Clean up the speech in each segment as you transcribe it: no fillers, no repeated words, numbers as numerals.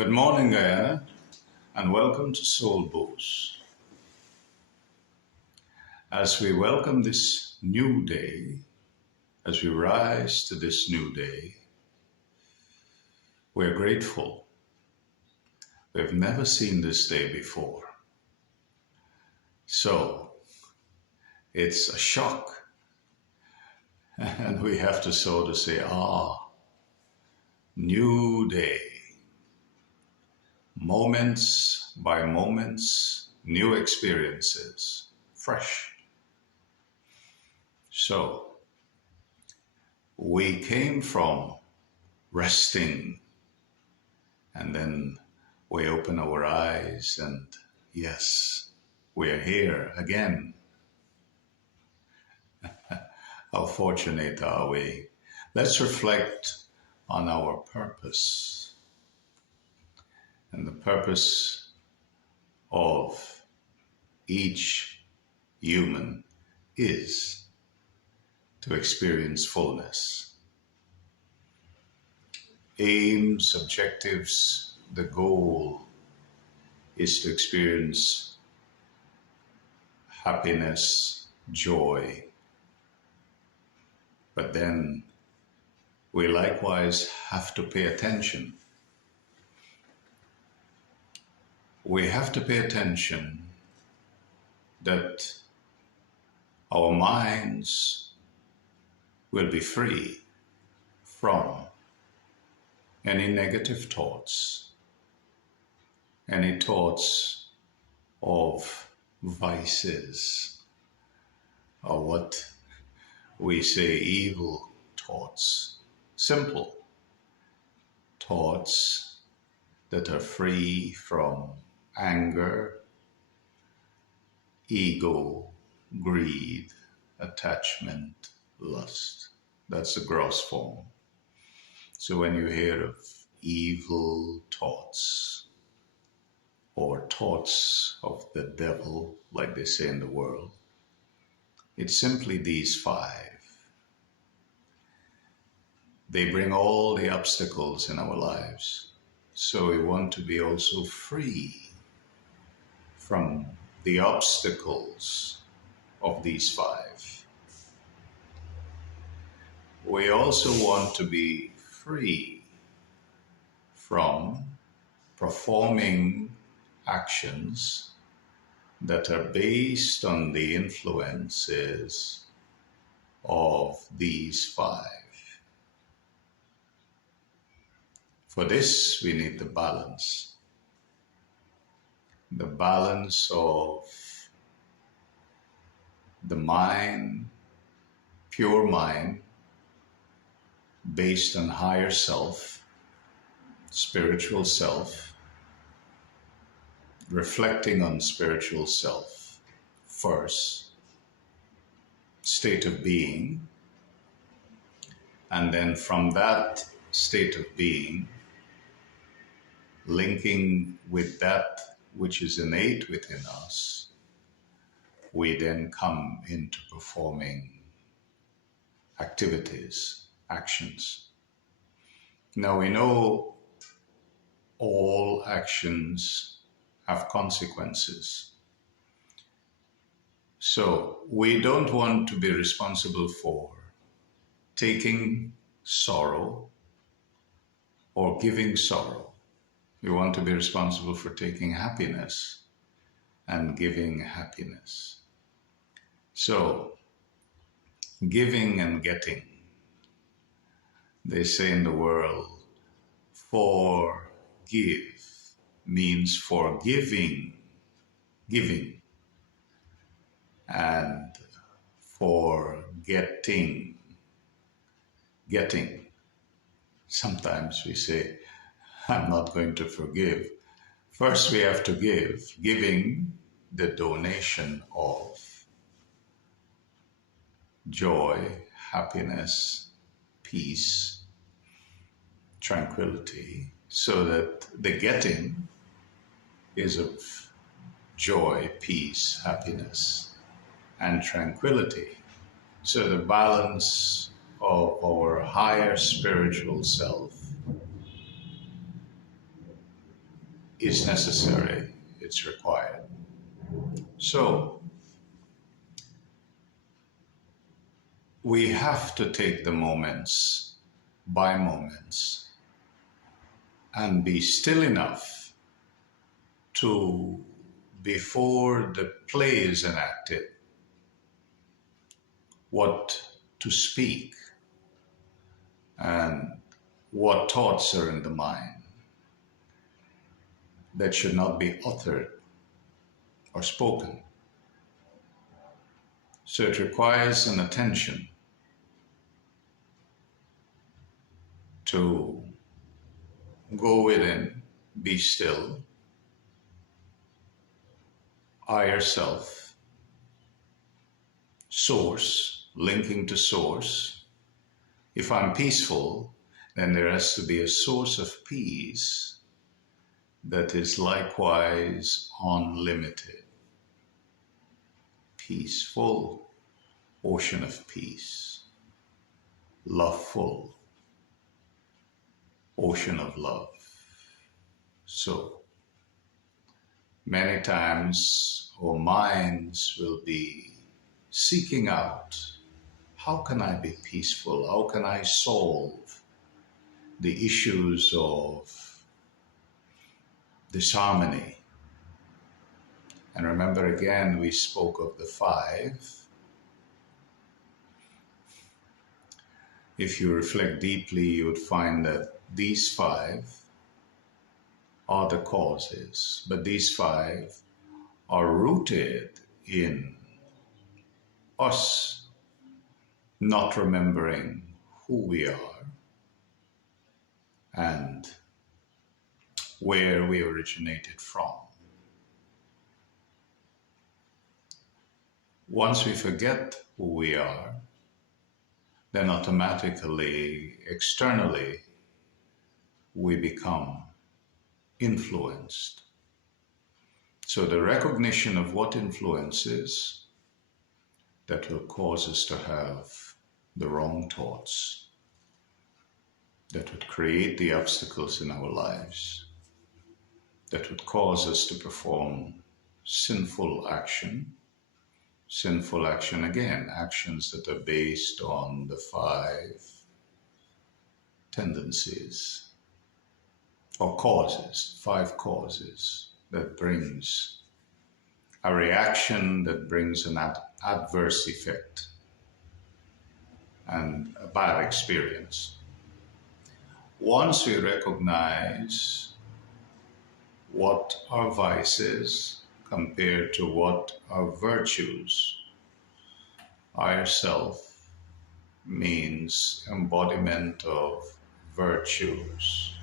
Good morning, Guyana, and welcome to Soul Boost. As we welcome this new day, as we rise to this new day, we're grateful. We've never seen this day before. So it's a shock. And we have to sort of say, new day. Moments by moments, new experiences, fresh. So we came from resting, and then we open our eyes, and yes, we're here again. How fortunate are we? Let's reflect on our purpose. And the purpose of each human is to experience fullness. Aims, objectives, the goal is to experience happiness, joy. But then we likewise have to pay attention. We have to pay attention that our minds will be free from any negative thoughts, any thoughts of vices, or what we say evil thoughts, simple thoughts that are free from anger, ego, greed, attachment, lust. That's the gross form. So when you hear of evil thoughts or thoughts of the devil, like they say in the world, it's simply these five. They bring all the obstacles in our lives. So we want to be also free from the obstacles of these five. We also want to be free from performing actions that are based on the influences of these five. For this, we need the balance of the mind, pure mind, based on higher self, spiritual self, reflecting on spiritual self first, state of being, and then from that state of being, linking with that which is innate within us, we then come into performing activities, actions. Now we know all actions have consequences. So we don't want to be responsible for taking sorrow or giving sorrow. We want to be responsible for taking happiness and giving happiness. So, giving and getting. They say in the world, forgive means forgiving, giving, and forgetting, getting. Sometimes we say, I'm not going to forgive. First, we have to give, giving the donation of joy, happiness, peace, tranquility, so that the getting is of joy, peace, happiness, and tranquility. So the balance of our higher spiritual self is necessary, it's required. So we have to take the moments by moments and be still enough to, before the play is enacted, what to speak and what thoughts are in the mind that should not be uttered or spoken. So it requires an attention to go within, be still, I yourself, source, linking to source. If I'm peaceful, then there has to be a source of peace that is likewise unlimited. Peaceful, ocean of peace. Loveful, ocean of love. So many times our minds will be seeking out, how can I be peaceful? How can I solve the issues of disharmony? And remember again, we spoke of the 5. If you reflect deeply, you would find that these 5 are the causes, but these 5 are rooted in us not remembering who we are and where we originated from. Once we forget who we are, then automatically, externally, we become influenced. So the recognition of what influence is, that will cause us to have the wrong thoughts, that would create the obstacles in our lives, that would cause us to perform sinful action. Sinful action, again, actions that are based on the 5 tendencies or causes, 5 causes that brings a reaction that brings an adverse effect and a bad experience. Once we recognize what are vices compared to what are virtues, ourself means embodiment of virtues.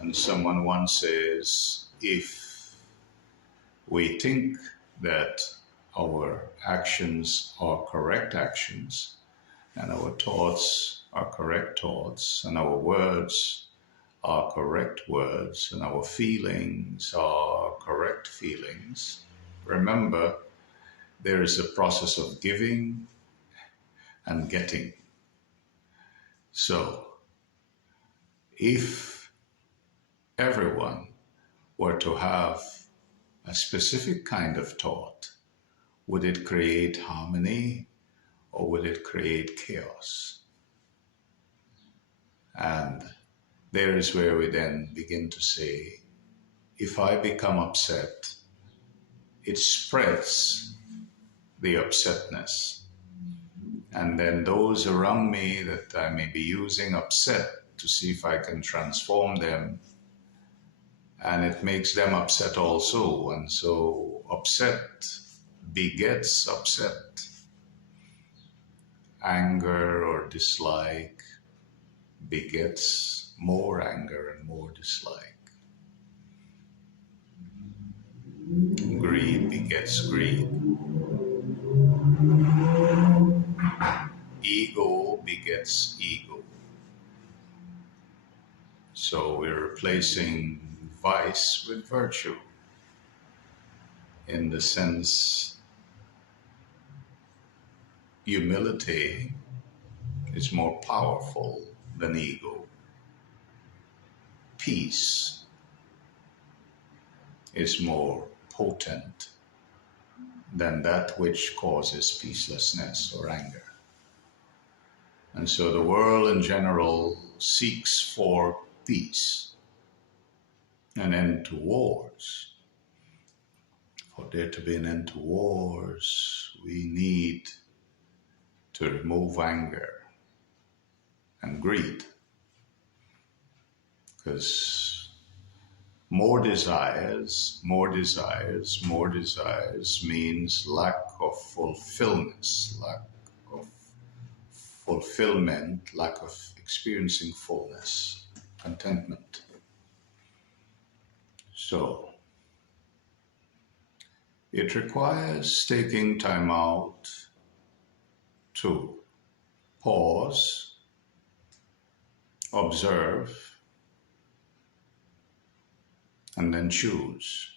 And someone once says, if we think that our actions are correct actions, and our thoughts are correct thoughts, and our words are correct words, and our feelings are correct feelings, remember, there is a process of giving and getting. So, if everyone were to have a specific kind of thought, would it create harmony or would it create chaos? And there is where we then begin to say, if I become upset, it spreads the upsetness. And then those around me that I may be using upset to see if I can transform them, and it makes them upset also. And so upset begets upset. Anger or dislike begets more anger and more dislike. Greed begets greed. Ego begets ego. So we're replacing vice with virtue, in the sense humility is more powerful than ego. Peace is more potent than that which causes peacelessness or anger. And so the world in general seeks for peace, an end to wars. For there to be an end to wars, we need to remove anger and greed. Because more desires means lack of fulfillment, lack of experiencing fullness, contentment. So it requires taking time out to pause, observe, and then choose.